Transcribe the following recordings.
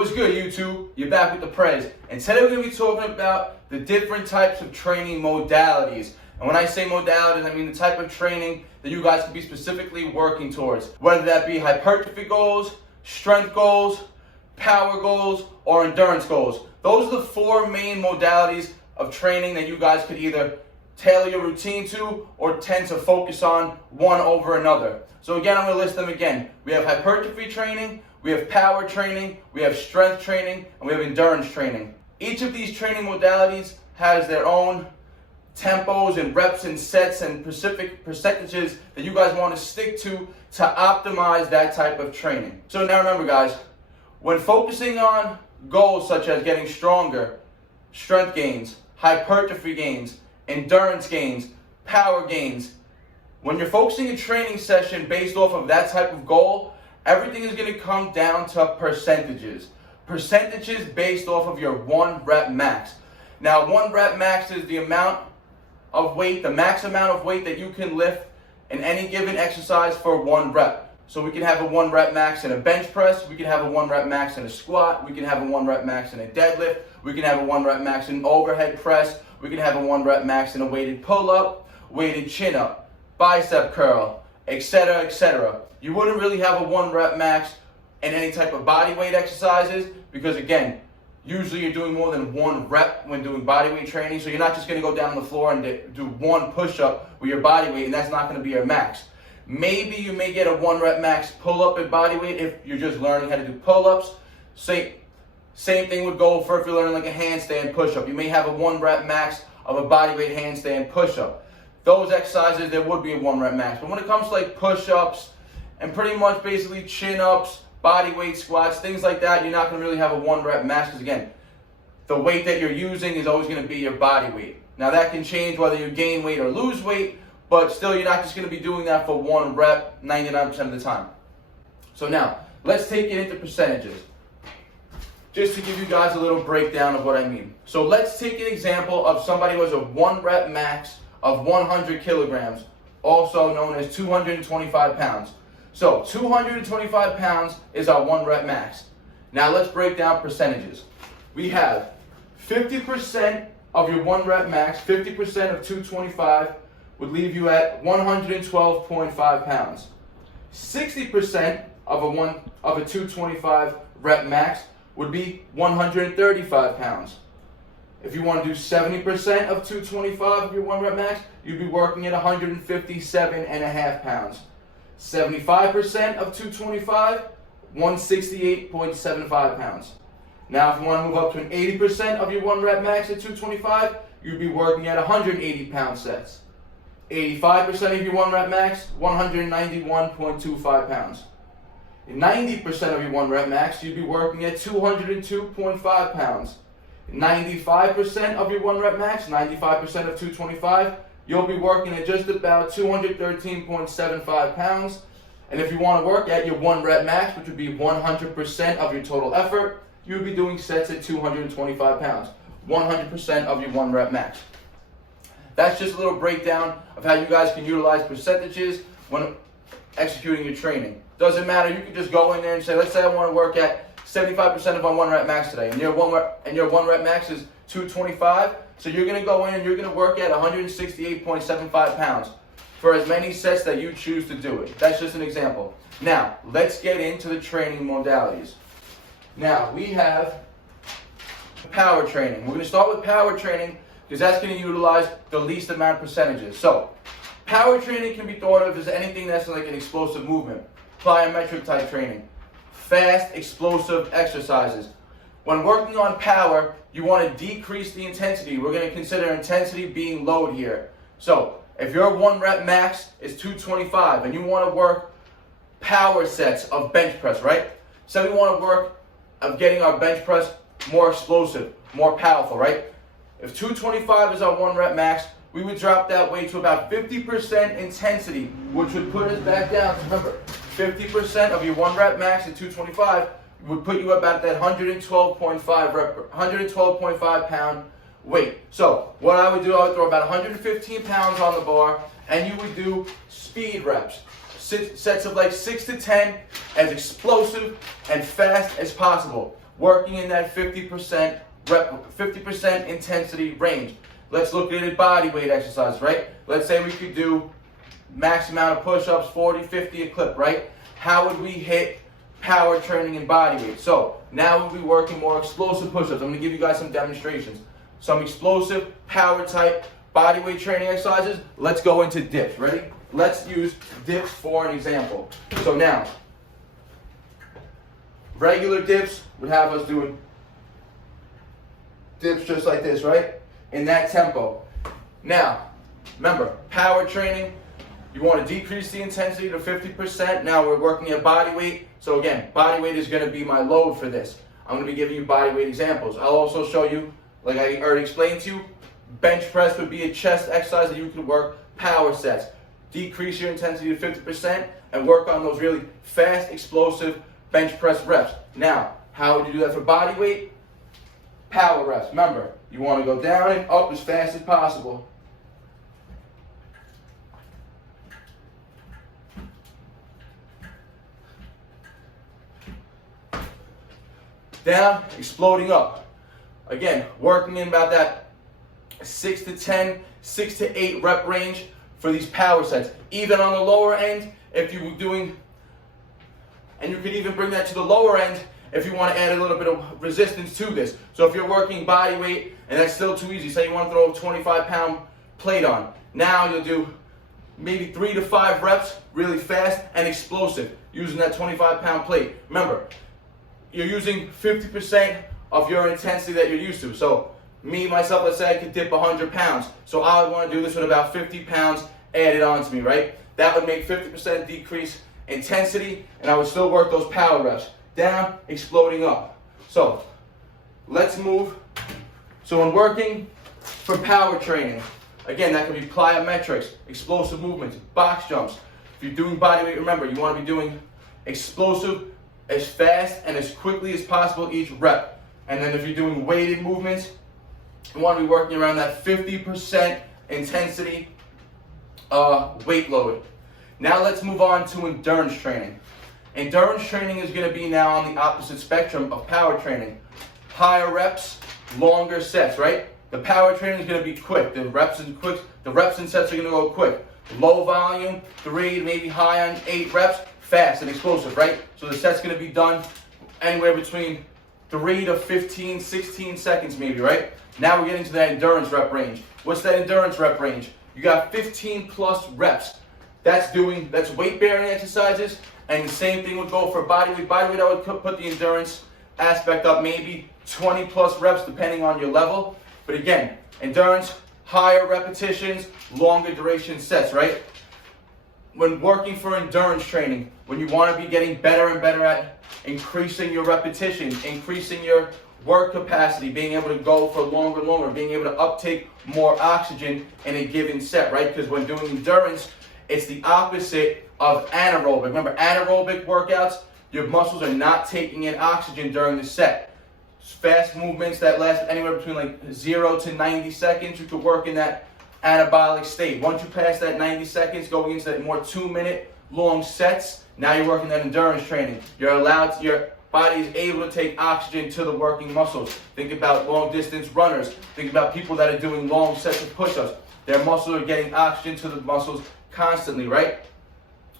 What's good, YouTube? You're back with the Prez, and today we're going to be talking about the different types of training modalities. And when I say modalities, I mean the type of training that you guys can be specifically working towards, whether that be hypertrophy goals, strength goals, power goals, or endurance goals. Those are the four main modalities of training that you guys could either tailor your routine to or tend to focus on one over another. So again, I'm going to list them again. We have hypertrophy training, we have power training, we have strength training, and we have endurance training. Each of these training modalities has their own tempos and reps and sets and specific percentages that you guys want to stick to optimize that type of training. So now remember, guys, when focusing on goals such as getting stronger, strength gains, hypertrophy gains, endurance gains, power gains, when you're focusing a training session based off of that type of goal, everything is going to come down to percentages. Percentages based off of your 1 rep max. Now, 1 rep max is the amount of weight, the max amount of weight that you can lift in any given exercise for 1 rep. So we can have a 1 rep max in a bench press, we can have a 1 rep max in a squat, we can have a 1 rep max in a deadlift, we can have a 1 rep max in an overhead press, we can have a 1 rep max in a weighted pull-up, weighted chin-up, bicep curl, etc., etc. You wouldn't really have a 1 rep max in any type of body weight exercises because, again, usually you're doing more than 1 rep when doing body weight training, so you're not just going to go down on the floor and do 1 push-up with your body weight, and that's not going to be your max. Maybe you may get a 1 rep max pull-up at body weight if you're just learning how to do pull-ups. Same thing would go for if you're learning like a handstand push-up. You may have a 1 rep max of a body weight handstand push-up. Those exercises, there would be a 1 rep max. But when it comes to like push-ups and pretty much basically chin-ups, body weight squats, things like that, you're not going to really have a 1 rep max because, again, the weight that you're using is always going to be your body weight. Now that can change whether you gain weight or lose weight, but still you're not just going to be doing that for 1 rep 99% of the time. So now, let's take it into percentages, just to give you guys a little breakdown of what I mean. So let's take an example of somebody who has a 1 rep max of 100 kilograms, also known as 225 pounds. So 225 pounds is our 1 rep max. Now let's break down percentages. We have 50% of your 1 rep max, 50% of 225 would leave you at 112.5 pounds. 60% of a 225 rep max would be 135 pounds. If you want to do 70% of 225 of your 1 rep max, you'd be working at 157.5 pounds. 75% of 225, 168.75 pounds. Now, if you want to move up to an 80% of your 1 rep max at 225, you'd be working at 180 pound sets. 85% of your 1 rep max, 191.25 pounds. 90% of your 1 rep max, you'd be working at 202.5 pounds. 95% of your 1 rep max, 95% of 225, you'll be working at just about 213.75 pounds. And if you want to work at your 1 rep max, which would be 100% of your total effort, you would be doing sets at 225 pounds. 100% of your 1 rep max. That's just a little breakdown of how you guys can utilize percentages when executing your training. Doesn't matter, you can just go in there and say, let's say I want to work at 75% of my 1 rep max today, and your 1 rep max is 225, so you're going to go in and you're going to work at 168.75 pounds for as many sets that you choose to do it. That's just an example. Now, let's get into the training modalities. Now, we have power training. We're going to start with power training because that's going to utilize the least amount of percentages. So, power training can be thought of as anything that's like an explosive movement, plyometric type training, fast, explosive exercises. When working on power, you want to decrease the intensity. We're going to consider intensity being load here. So, if your 1 rep max is 225 and you want to work power sets of bench press, right? So we want to work of getting our bench press more explosive, more powerful, right? If 225 is our 1 rep max, we would drop that weight to about 50% intensity, which would put us back down. Remember, 50% of your 1 rep max at 225 would put you about that 112.5 pound weight. So what I would do, I would throw about 115 pounds on the bar, and you would do speed reps. Sets of like 6 to 10, as explosive and fast as possible. working in that 50% 50% intensity range. Let's look at a body weight exercise, right? Let's say we could do max amount of push-ups, 40, 50 a clip, right? How would we hit power training and body weight? So now we'll be working more explosive push-ups. I'm going to give you guys some demonstrations. Some explosive, power type, body weight training exercises. Let's go into dips, ready? Let's use dips for an example. So now, regular dips would have us doing dips just like this, right? In that tempo. Now, remember, power training, you want to decrease the intensity to 50%. Now we're working at body weight. So again, body weight is going to be my load for this. I'm going to be giving you body weight examples. I'll also show you, like I already explained to you, bench press would be a chest exercise that you could work power sets. Decrease your intensity to 50% and work on those really fast, explosive bench press reps. Now, how would you do that for body weight? Power reps. Remember, you want to go down and up as fast as possible. Down, exploding up. Again, working in about that 6 to 10, 6 to 8 rep range for these power sets. Even on the lower end, if you were doing, and you could even bring that to the lower end if you want to add a little bit of resistance to this. So if you're working body weight and that's still too easy, say you want to throw a 25-pound plate on. Now you'll do maybe 3 to 5 reps really fast and explosive using that 25-pound plate. Remember, you're using 50% of your intensity that you're used to. So me, myself, let's say I could dip 100 pounds. So I would want to do this with about 50 pounds added on to me, right? That would make 50% decrease intensity, and I would still work those power reps. Down, exploding up. So let's move. So when working for power training, again, that could be plyometrics, explosive movements, box jumps. If you're doing body weight, remember, you want to be doing explosive as fast and as quickly as possible each rep. And then if you're doing weighted movements, you want to be working around that 50% intensity weight load. Now let's move on to endurance training. Endurance training is going to be now on the opposite spectrum of power training. Higher reps, longer sets, right? The power training is going to be quick. The reps and sets are going to go quick. Low volume, 3, maybe high on 8 reps, fast and explosive, right? So the set's going to be done anywhere between 3 to 15, 16 seconds maybe, right? Now we're getting to that endurance rep range. What's that endurance rep range? You got 15 plus reps. That's weight bearing exercises, and the same thing would go for body weight. Body weight, I would put the endurance aspect up maybe 20 plus reps depending on your level. But again, endurance, higher repetitions, longer duration sets, right? When working for endurance training, when you want to be getting better and better at increasing your repetitions, increasing your work capacity, being able to go for longer and longer, being able to uptake more oxygen in a given set, right? Because when doing endurance, it's the opposite of anaerobic. Remember, anaerobic workouts, your muscles are not taking in oxygen during the set. Fast movements that last anywhere between like 0 to 90 seconds, you could work in that anabolic state. Once you pass that 90 seconds, going into that more 2-minute long sets, now you're working that endurance training. Your body is able to take oxygen to the working muscles. Think about long distance runners. Think about people that are doing long sets of push-ups. Their muscles are getting oxygen to the muscles constantly, right?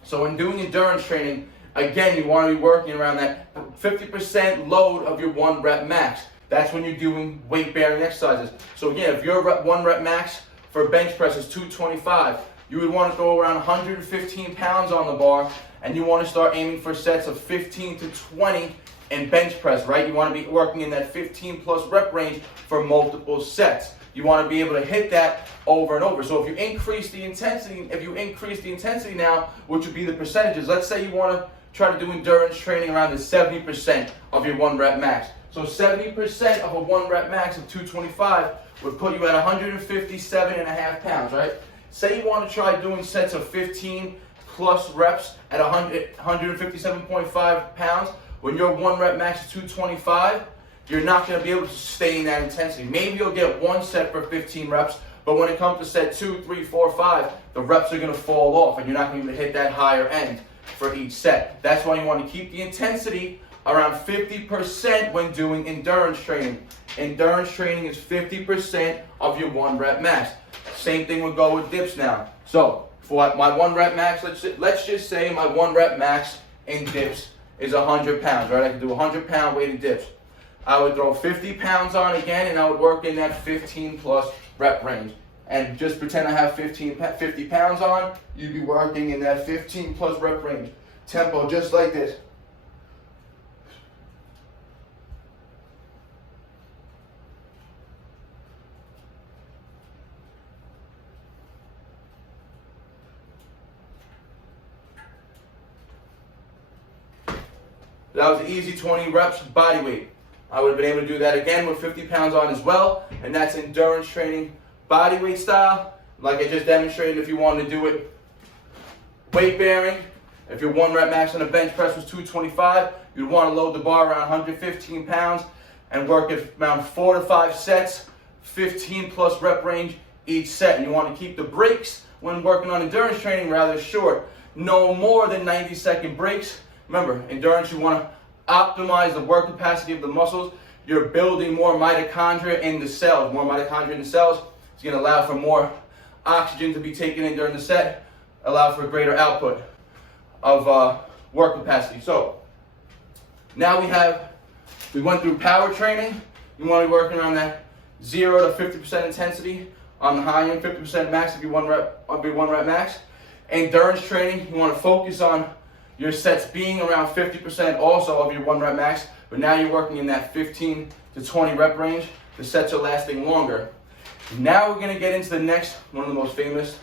So when doing endurance training, again, you want to be working around that 50% load of your 1 rep max. That's when you're doing weight-bearing exercises. So again, if your 1 rep max for bench press is 225, you would want to throw around 115 pounds on the bar, and you want to start aiming for sets of 15 to 20 in bench press, right? You want to be working in that 15 plus rep range for multiple sets. You want to be able to hit that over and over. So if you increase the intensity, now, which would be the percentages, let's say you want to try to do endurance training around the 70% of your 1 rep max. So 70% of a 1 rep max of 225 would put you at 157.5 pounds, right? Say you want to try doing sets of 15 plus reps at 157.5 pounds. When your 1 rep max is 225, you're not going to be able to sustain that intensity. Maybe you'll get 1 set for 15 reps, but when it comes to set 2, 3, 4, 5, the reps are going to fall off, and you're not going to be able to hit that higher end for each set. That's why you want to keep the intensity around 50% when doing endurance training. Endurance training is 50% of your 1 rep max. Same thing would go with dips now. So for my 1 rep max, let's just say my 1 rep max in dips is 100 pounds, right? I can do 100-pound weighted dips. I would throw 50 pounds on again, and I would work in that 15 plus rep range. And just pretend I have 50 pounds on, you'd be working in that 15 plus rep range. Tempo just like this. That was an easy 20 reps body weight. I would have been able to do that again with 50 pounds on as well, and that's endurance training body weight style. Like I just demonstrated, if you wanted to do it weight bearing, if your 1 rep max on a bench press was 225, you'd want to load the bar around 115 pounds and work it around 4 to 5 sets, 15 plus rep range each set. And you want to keep the breaks when working on endurance training rather short. No more than 90-second breaks. Remember, endurance, you want to optimize the work capacity of the muscles. You're building more mitochondria in the cells. More mitochondria in the cells is going to allow for more oxygen to be taken in during the set, allow for greater output of work capacity. So now we went through power training. You want to be working on that 0 to 50% intensity on the high end, 50% max of your 1 rep max. Endurance training, you want to focus on your sets being around 50% also of your 1 rep max, but now you're working in that 15 to 20 rep range. The sets are lasting longer. Now we're going to get into the next, one of the most famous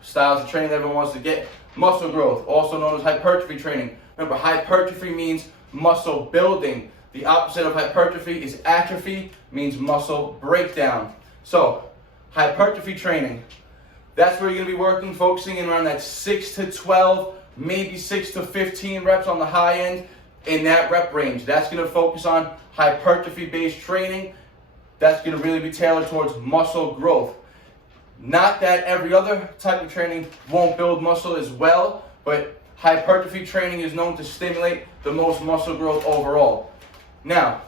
styles of training that everyone wants to get, muscle growth, also known as hypertrophy training. Remember, hypertrophy means muscle building. The opposite of hypertrophy is atrophy, means muscle breakdown. So, hypertrophy training, that's where you're going to be working, focusing in around that 6 to 12, maybe 6 to 15 reps on the high end in that rep range. That's going to focus on hypertrophy-based training. That's going to really be tailored towards muscle growth. Not that every other type of training won't build muscle as well, but hypertrophy training is known to stimulate the most muscle growth overall. Now,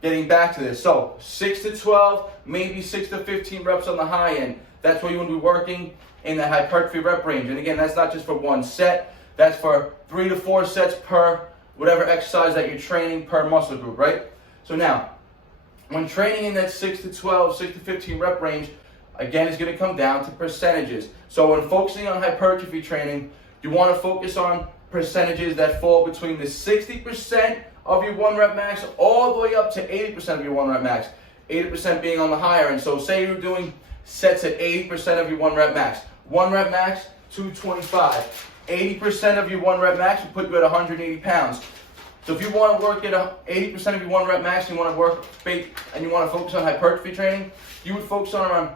getting back to this, so 6 to 12, maybe 6 to 15 reps on the high end. That's where you want to be working in the hypertrophy rep range. And again, that's not just for 1 set. That's for 3 to 4 sets per whatever exercise that you're training per muscle group, right? So now, when training in that 6 to 12, 6 to 15 rep range, again, it's going to come down to percentages. So when focusing on hypertrophy training, you want to focus on percentages that fall between the 60% of your 1 rep max all the way up to 80% of your 1 rep max. 80% being on the higher end. So say you're doing sets at 80% of your 1 rep max. 1 rep max, 225. 80% of your 1 rep max will put you at 180 pounds. So if you want to work at 80% of your 1 rep max, you want to work and you want to focus on hypertrophy training, you would focus on around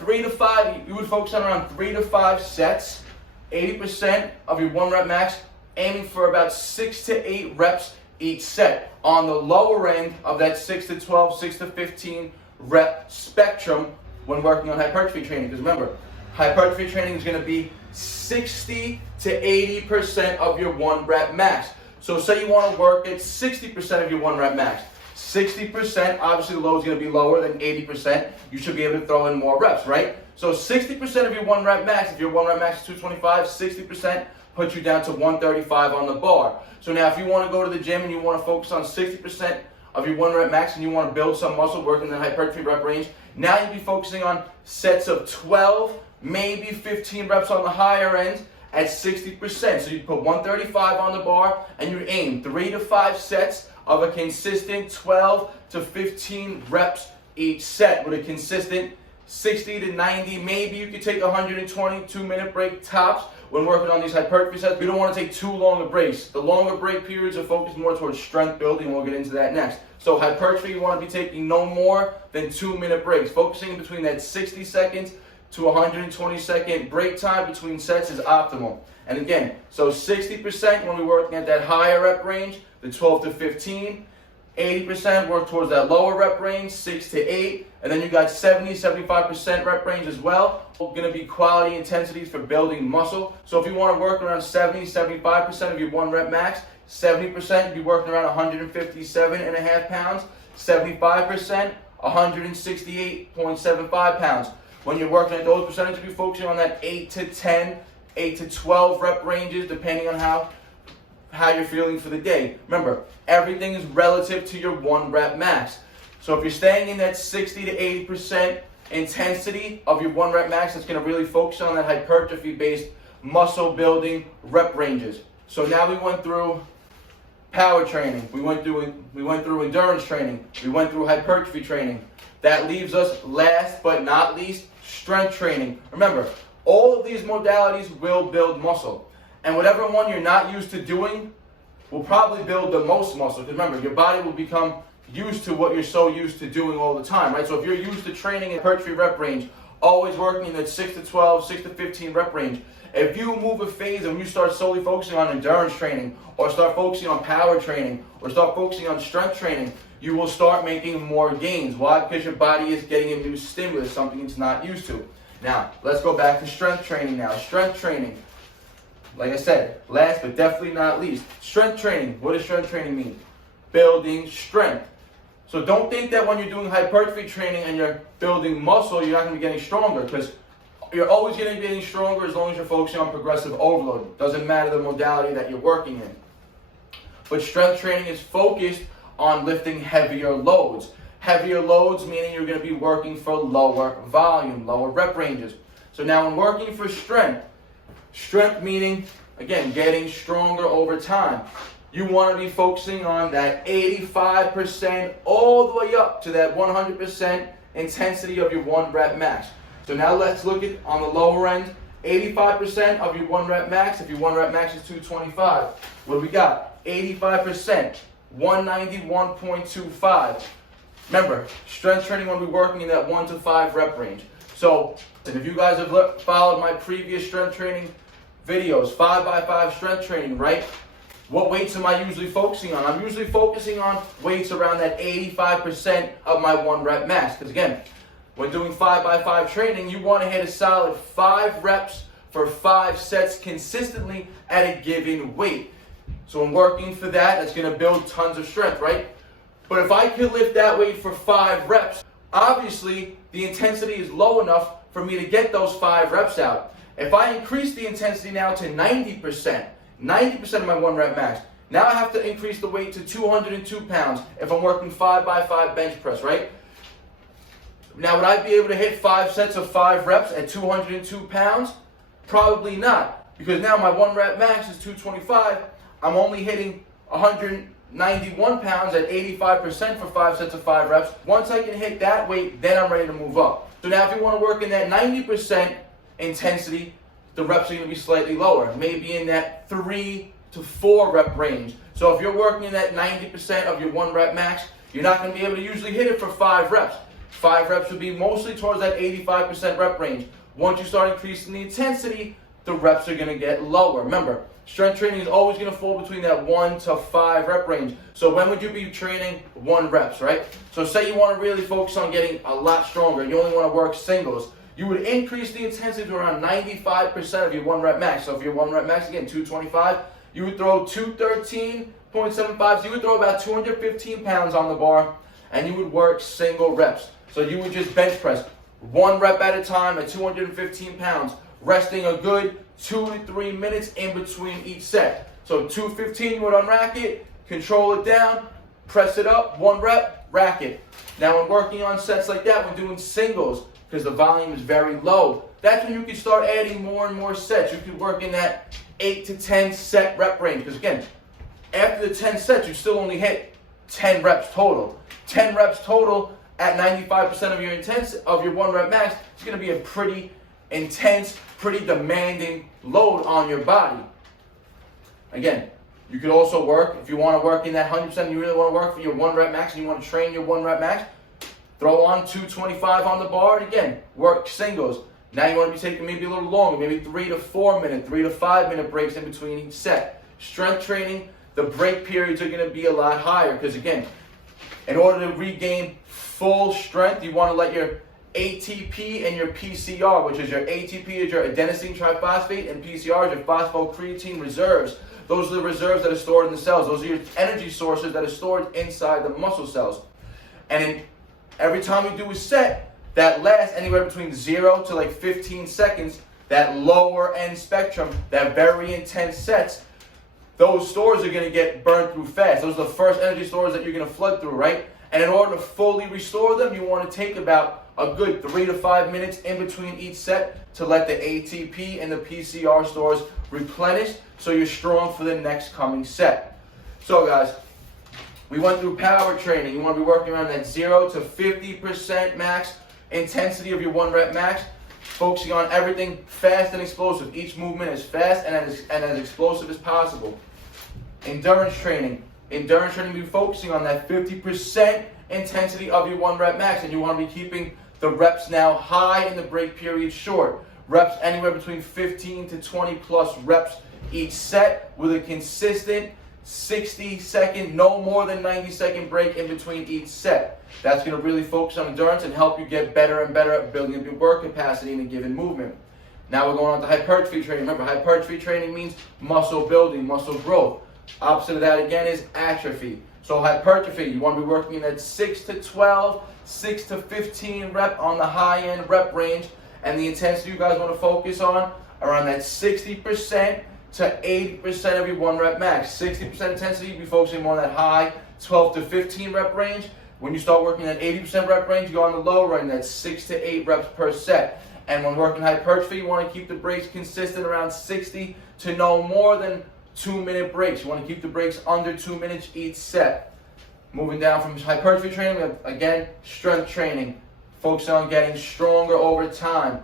3 to 5. You would focus on around 3 to 5 sets, 80% of your 1 rep max, aiming for about 6 to 8 reps each set. On the lower end of that 6 to 12, 6 to 15 rep spectrum when working on hypertrophy training. Because remember, hypertrophy training is going to be 60 to 80% of your 1 rep max. So say you want to work at 60% of your 1 rep max. 60%, obviously the load is going to be lower than 80%. You should be able to throw in more reps, right? So 60% of your 1 rep max, if your 1 rep max is 225, 60% puts you down to 135 on the bar. So now if you want to go to the gym and you want to focus on 60% of your 1 rep max and you want to build some muscle working in the hypertrophy rep range, now you'd be focusing on sets of 12, maybe 15 reps on the higher end at 60%. So you'd put 135 on the bar and you'd aim 3 to 5 sets of a consistent 12 to 15 reps each set with a consistent 60 to 90. Maybe you could take a 122-minute break tops when working on these hypertrophy sets. We don't want to take too long a breaks. The longer break periods are focused more towards strength building, and we'll get into that next. So hypertrophy, you want to be taking no more than 2-minute breaks. Focusing between that 60 seconds to 120-second break time between sets is optimal. And again, so 60% when we're working at that higher rep range, the 12 to 15, 80% work towards that lower rep range, 6 to 8, and then you got 70-75% rep range as well. Going to be quality intensities for building muscle. So if you want to work around 70-75% of your 1 rep max, 70%, you'd be working around 157.5 pounds. 75%, 168.75 pounds. When you're working at those percentages, you'll be focusing on that 8 to 10, 8 to 12 rep ranges, depending on how you're feeling for the day. Remember, everything is relative to your 1 rep max. So if you're staying in that 60 to 80% intensity of your 1 rep max, that's going to really focus on that hypertrophy-based muscle building rep ranges. So now we went through power training, we went through endurance training, we went through hypertrophy training. That leaves us last but not least, strength training. Remember, all of these modalities will build muscle. And whatever one you're not used to doing will probably build the most muscle. Because remember, your body will become used to what you're so used to doing all the time, right? So if you're used to training in hypertrophy rep range, always working in that 6 to 12, 6 to 15 rep range, if you move a phase and you start solely focusing on endurance training, or start focusing on power training, or start focusing on strength training, you will start making more gains. Why? Because your body is getting a new stimulus, something it's not used to. Now, let's go back to strength training now. Strength training, like I said, last but definitely not least. Strength training, what does strength training mean? Building strength. So don't think that when you're doing hypertrophy training and you're building muscle, you're not going to be getting stronger, because you're always going to be getting stronger as long as you're focusing on progressive overload. Doesn't matter the modality that you're working in. But strength training is focused on lifting heavier loads. Heavier loads meaning you're going to be working for lower volume, lower rep ranges. So now when working for strength meaning, again, getting stronger over time. You want to be focusing on that 85% all the way up to that 100% intensity of your 1 rep max. So now let's look at, on the lower end, 85% of your 1 rep max. If your 1 rep max is 225, what do we got? 85%, 191.25. Remember, strength training will be working in that 1 to 5 rep range. So, if you guys have followed my previous strength training videos, 5x5 strength training, right? What weights am I usually focusing on? I'm usually focusing on weights around that 85% of my 1 rep max. Because again, when doing 5x5 training, you want to hit a solid 5 reps for 5 sets consistently at a given weight. So I'm working for that. That's going to build tons of strength, right? But if I could lift that weight for 5 reps, obviously the intensity is low enough for me to get those 5 reps out. If I increase the intensity now to 90% of my 1 rep max, now I have to increase the weight to 202 pounds if I'm working 5x5 bench press, right? Now, would I be able to hit 5 sets of 5 reps at 202 pounds? Probably not, because now my 1 rep max is 225. I'm only hitting 191 pounds at 85% for 5 sets of 5 reps. Once I can hit that weight, then I'm ready to move up. So now if you want to work in that 90% intensity, the reps are going to be slightly lower, maybe in that 3 to 4 rep range. So if you're working in that 90% of your 1 rep max, you're not going to be able to usually hit it for 5 reps. 5 reps would be mostly towards that 85% rep range. Once you start increasing the intensity, the reps are going to get lower. Remember, strength training is always going to fall between that 1 to 5 rep range. So when would you be training 1 reps, right? So say you want to really focus on getting a lot stronger. You only want to work singles. You would increase the intensity to around 95% of your 1 rep max. So if your 1 rep max, again, 225, you would throw 213.75. So you would throw about 215 pounds on the bar, and you would work single reps. So you would just bench press 1 rep at a time at 215 pounds, resting a good 2 to 3 minutes in between each set. So 215, you would unrack it, control it down, press it up, 1 rep, rack it. Now when working on sets like that, when doing singles, because the volume is very low, that's when you can start adding more and more sets. You can work in that 8 to 10 set rep range. Because again, after the 10 sets, you still only hit 10 reps total. 10 reps total at 95% of your 1 rep max is going to be a pretty intense, pretty demanding load on your body. Again, you could also work, if you want to work in that 100%, you really want to work for your 1 rep max and you want to train your 1 rep max, throw on 225 on the bar, and again, work singles. Now you want to be taking maybe a little longer, maybe 3 to 4 minute, 3 to 5 minute breaks in between each set. Strength training, the break periods are going to be a lot higher because again, in order to regain full strength, you want to let your ATP and your PCR, which is your ATP is your adenosine triphosphate and PCR is your phosphocreatine reserves. Those are the reserves that are stored in the cells. Those are your energy sources that are stored inside the muscle cells. And every time you do a set that lasts anywhere between 0 to like 15 seconds, that lower end spectrum, that very intense sets, those stores are going to get burned through fast. Those are the first energy stores that you're going to flood through, right? And in order to fully restore them, you want to take about a good 3 to 5 minutes in between each set to let the ATP and the PCR stores replenish so you're strong for the next coming set. So guys, we went through power training. You want to be working around that 0 to 50% max intensity of your 1 rep max, focusing on everything fast and explosive. Each movement as fast and as explosive as possible. Endurance training. Endurance training, you're focusing on that 50% intensity of your 1 rep max, and you want to be keeping the reps now high and the break period short. Reps anywhere between 15 to 20 plus reps each set with a consistent 60-second, no more than 90-second break in between each set. That's going to really focus on endurance and help you get better and better at building up your work capacity in a given movement. Now we're going on to hypertrophy training. Remember, hypertrophy training means muscle building, muscle growth. Opposite of that again is atrophy. So hypertrophy, you want to be working in that 6 to 12, 6 to 15 rep on the high end rep range, and the intensity you guys want to focus on around that 60% to 80% of your 1 rep max. 60% intensity, you'll be focusing more on that high 12 to 15 rep range. When you start working at 80% rep range, you go on the lower end, that's 6 to 8 reps per set. And when working hypertrophy, you want to keep the breaks consistent around 60 to no more than 2-minute breaks. You want to keep the breaks under 2 minutes each set. Moving down from hypertrophy training, we have, again, strength training. Focusing on getting stronger over time.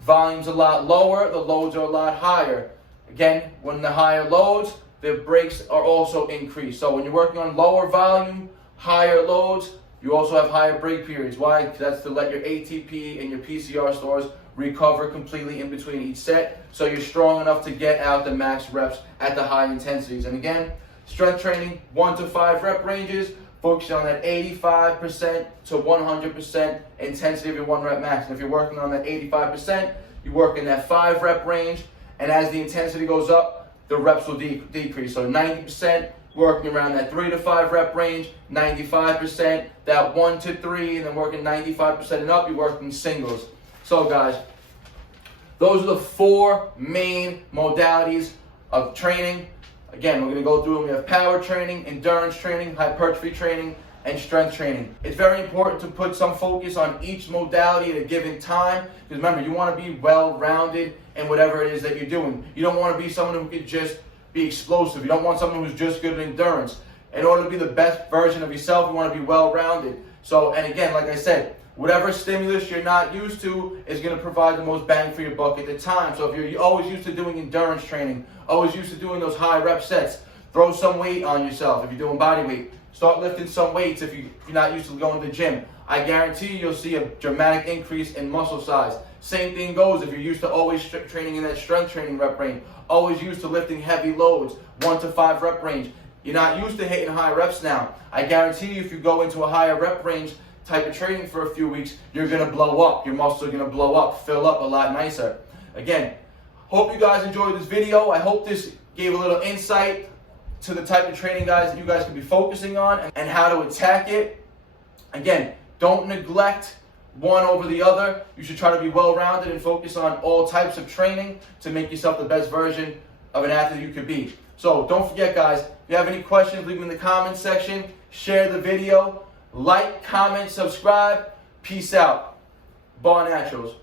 Volume's a lot lower, the loads are a lot higher. Again, when the higher loads, the breaks are also increased. So when you're working on lower volume, higher loads, you also have higher break periods. Why? Because that's to let your ATP and your PCR stores recover completely in between each set, so you're strong enough to get out the max reps at the high intensities. And again, strength training, 1 to 5 rep ranges, focusing on that 85% to 100% intensity of your 1 rep max. And if you're working on that 85%, you work in that 5 rep range, and as the intensity goes up, the reps will decrease. So 90%, working around that 3 to 5 rep range, 95%, that 1 to 3, and then working 95% and up, you're working singles. So guys, those are the 4 main modalities of training. Again, we're going to go through them. We have power training, endurance training, hypertrophy training, and strength training. It's very important to put some focus on each modality at a given time, because remember, you want to be well-rounded in whatever it is that you're doing. You don't want to be someone who could just be explosive. You don't want someone who's just good at endurance. In order to be the best version of yourself, you want to be well-rounded. So, and again, like I said, whatever stimulus you're not used to is going to provide the most bang for your buck at the time. So if you're always used to doing endurance training, always used to doing those high rep sets, throw some weight on yourself. If you're doing body weight, start lifting some weights if you're not used to going to the gym. I guarantee you'll see a dramatic increase in muscle size. Same thing goes if you're used to always training in that strength training rep range, always used to lifting heavy loads, 1 to 5 rep range. You're not used to hitting high reps now. I guarantee you if you go into a higher rep range type of training for a few weeks, you're going to blow up. Your muscles are going to blow up, fill up a lot nicer. Again, hope you guys enjoyed this video. I hope this gave a little insight to the type of training, guys, that you guys can be focusing on and how to attack it. Again, don't neglect one over the other. You should try to be well-rounded and focus on all types of training to make yourself the best version of an athlete you could be. So don't forget, guys, if you have any questions, leave them in the comments section. Share the video. Like, comment, subscribe. Peace out. BARNATURALS.